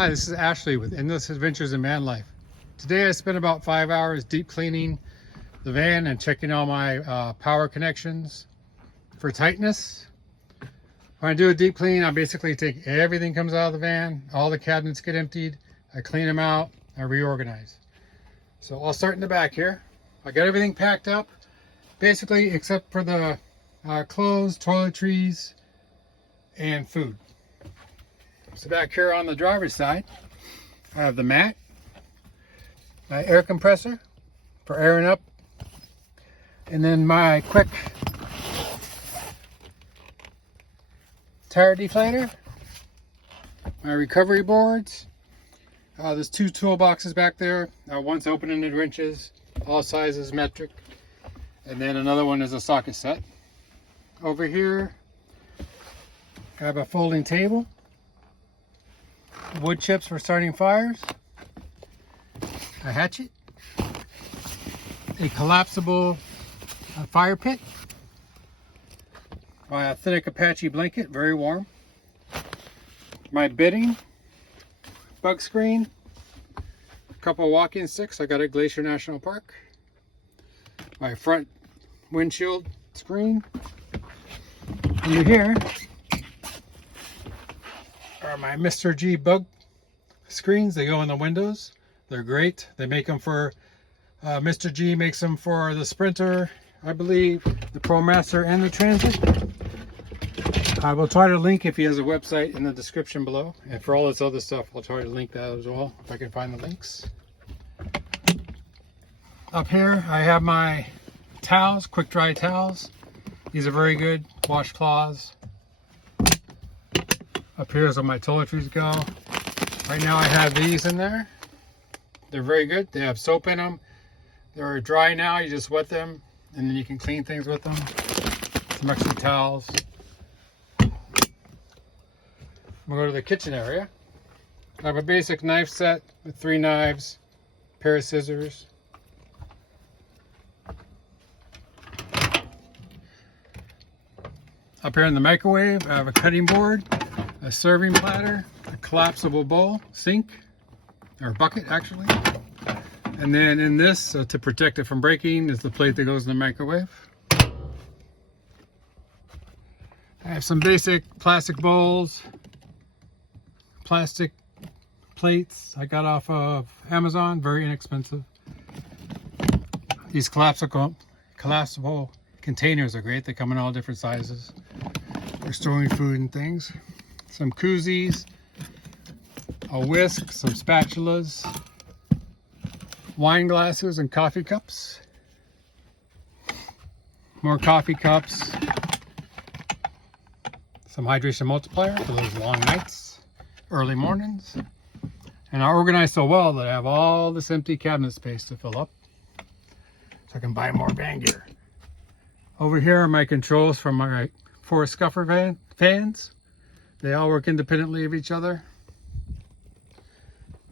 Hi, this is Ashley with Endless Adventures in Van Life. Today I spent about 5 hours deep cleaning the van and checking all my power connections for tightness. When I do a deep clean, I basically take everything comes out of the van, all the cabinets get emptied, I clean them out, I reorganize. So I'll start in the back here. I got everything packed up, basically except for the clothes, toiletries, and food. So back here on the driver's side, I have the mat, my air compressor for airing up, and then my quick tire deflator, my recovery boards. There's 2 toolboxes back there. One's open-ended wrenches, all sizes metric, and then another one is a socket set. Over here, I have a folding table, wood chips for starting fires, a hatchet, a collapsible fire pit, my authentic Apache blanket, very warm, my bedding, bug screen, a couple of walking sticks I got at Glacier National Park, my front windshield screen. Under here are my Mr. G bug screens. They go in the windows. They're great. They make them for Mr. G makes them for the Sprinter, I believe, the ProMaster, and the Transit. I will try to link, if he has a website, in the description below. And for all this other stuff, I'll try to link that as well if I can find the links. Up here I have my towels, quick dry towels. These are very good, washcloths. Up here is where my toiletries go. Right now I have these in there. They're very good. They have soap in them. They're dry now. You just wet them and then you can clean things with them. Some extra towels. We'll go to the kitchen area. I have a basic knife set with 3 knives, a pair of scissors. Up here in the microwave, I have a cutting board, a serving platter, a collapsible bowl, sink, or bucket actually. And then in this, to protect it from breaking, is the plate that goes in the microwave. I have some basic plastic bowls, plastic plates I got off of Amazon, very inexpensive. These collapsible containers are great. They come in all different sizes for storing food and things. Some koozies, a whisk, some spatulas, wine glasses and coffee cups, more coffee cups, some hydration multiplier for those long nights, early mornings. And I organized so well that I have all this empty cabinet space to fill up so I can buy more van gear. Over here are my controls from my 4 scuffer fans. They all work independently of each other.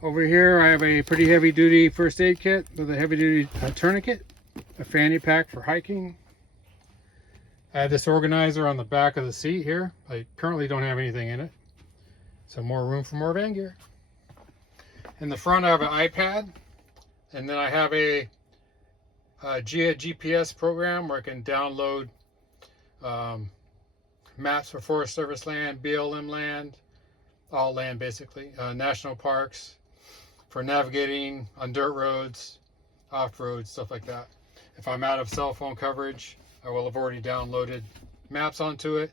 Over here I have a pretty heavy duty first aid kit with a heavy duty tourniquet, a fanny pack for hiking. I have this organizer on the back of the seat here. I currently don't have anything in it. So more room for more van gear. In the front I have an iPad, and then I have a E.E.A GPS program where I can download maps for Forest Service land, BLM land, all land basically, national parks, for navigating on dirt roads, off-road, stuff like that. If I'm out of cell phone coverage, I will have already downloaded maps onto it.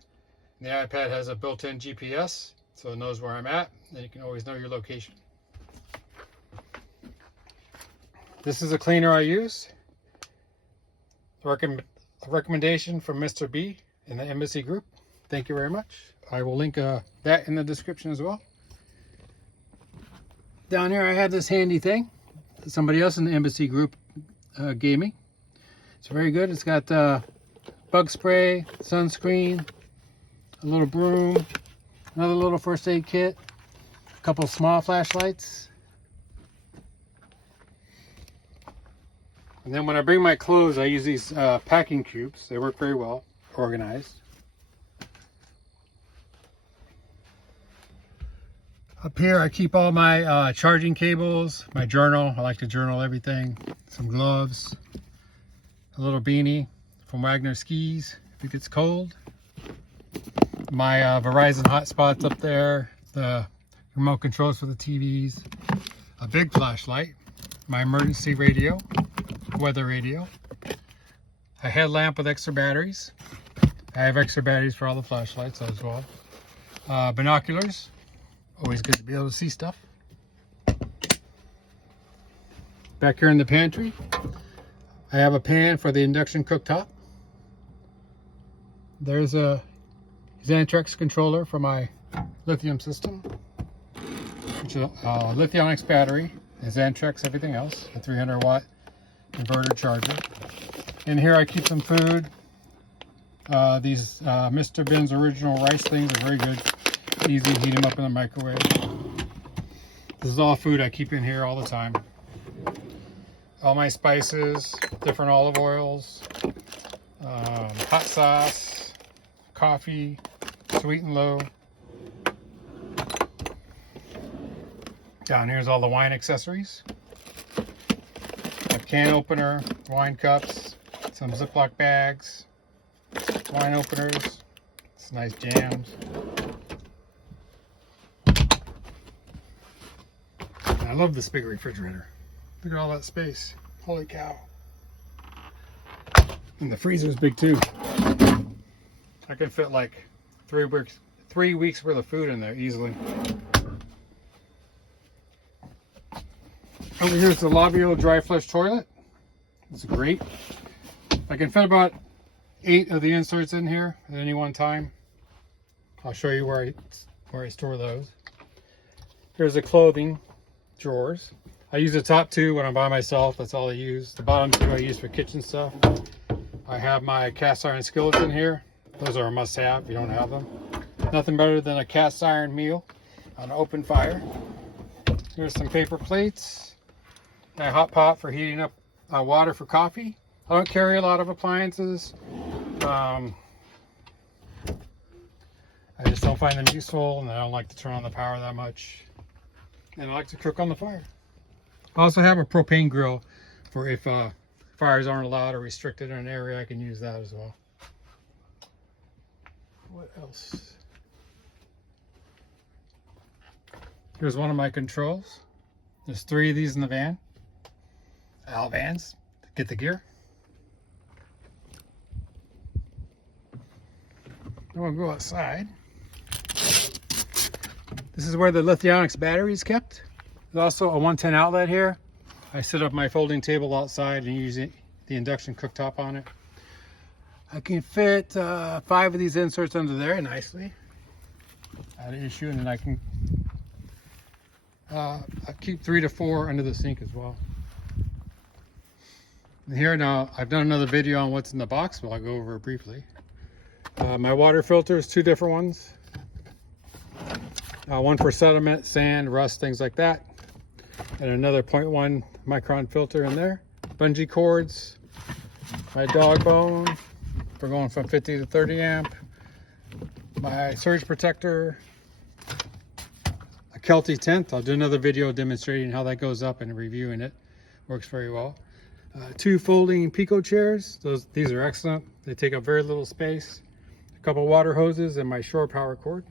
And the iPad has a built-in GPS, so it knows where I'm at, and you can always know your location. This is a cleaner I use. A recommendation from Mr. B in the Embassy group. Thank you very much. I will link that in the description as well. Down here I have this handy thing that somebody else in the Embassy group gave me. It's very good. It's got bug spray, sunscreen, a little broom, another little first aid kit, a couple small flashlights. And then when I bring my clothes, I use these packing cubes. They work very well, organized. Up here I keep all my charging cables, my journal. I like to journal everything. Some gloves, a little beanie from Wagner skis if it gets cold. My Verizon hotspots up there, the remote controls for the TVs, a big flashlight, my emergency radio, weather radio, a headlamp with extra batteries. I have extra batteries for all the flashlights as well. Binoculars, always good to be able to see stuff. Back here in the pantry, I have a pan for the induction cooktop. There's a Xantrex controller for my lithium system, which is a Lithionics battery, and Xantrex everything else, a 300-watt inverter charger. In here I keep some food. These Mr. Bin's original rice things are very good. Easy to heat them up in the microwave. This is all food I keep in here all the time. All my spices, different olive oils, hot sauce, coffee, sweet and low. Down here's all the wine accessories. A can opener, wine cups, some Ziploc bags, wine openers, some nice jams. I love this big refrigerator. Look at all that space. Holy cow. And the freezer's big too. I can fit like 3 weeks worth of food in there easily. Over here is the Labio dry flush toilet. It's great. I can fit about 8 of the inserts in here at any one time. I'll show you where I store those. Here's the clothing drawers. I use the top 2 when I'm by myself. That's all I use. The bottom 2 I use for kitchen stuff. I have my cast iron skillets in here. Those are a must-have if you don't have them. Nothing better than a cast iron meal on an open fire. Here's some paper plates. My hot pot for heating up water for coffee. I don't carry a lot of appliances. I just don't find them useful, and I don't like to turn on the power that much. And I like to cook on the fire. I also have a propane grill for if fires aren't allowed or restricted in an area, I can use that as well. What else? Here's one of my controls. There's 3 of these in the van. Al vans, get the gear. I'm gonna go outside. This is where the Lithionics battery is kept. There's also a 110 outlet here. I set up my folding table outside and use the induction cooktop on it. I can fit 5 of these inserts under there nicely. I had an issue, and then I can I keep 3 to 4 under the sink as well. And here now, I've done another video on what's in the box, but I'll go over it briefly. My water filters, 2 different ones. One for sediment, sand, rust, things like that. And another 0.1 micron filter in there. Bungee cords, my dog bone for going from 50 to 30 amp. My surge protector, a Kelty tent. I'll do another video demonstrating how that goes up and reviewing it. Works very well. 2 folding Pico chairs. These are excellent. They take up very little space. A couple water hoses and my shore power cord.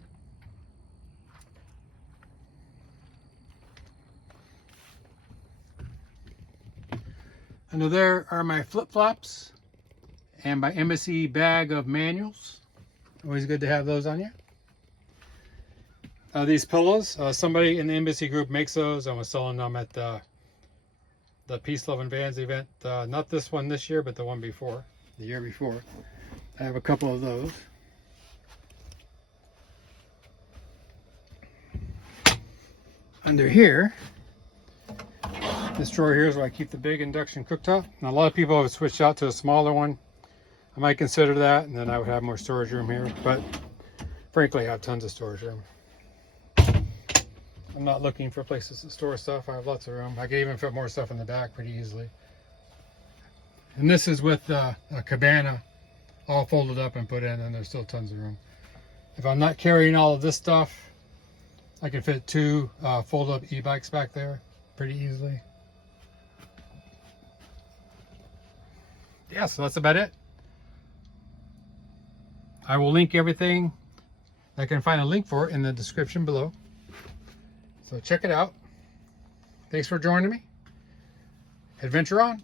Under there are my flip-flops and my embassy bag of manuals. Always good to have those on you. These pillows, somebody in the embassy group makes those. I was selling them at the Peace, Love, and Vans event. Not this one this year, but the one before, the year before. I have a couple of those. Under here, this drawer here is where I keep the big induction cooktop. Now, a lot of people have switched out to a smaller one. I might consider that, and then I would have more storage room here. But frankly, I have tons of storage room. I'm not looking for places to store stuff. I have lots of room. I could even fit more stuff in the back pretty easily. And this is with a cabana all folded up and put in, and there's still tons of room. If I'm not carrying all of this stuff, I can fit two fold-up e-bikes back there pretty easily. Yeah, so that's about it. I will link everything. I can find a link for it in the description below. So check it out. Thanks for joining me. Adventure on.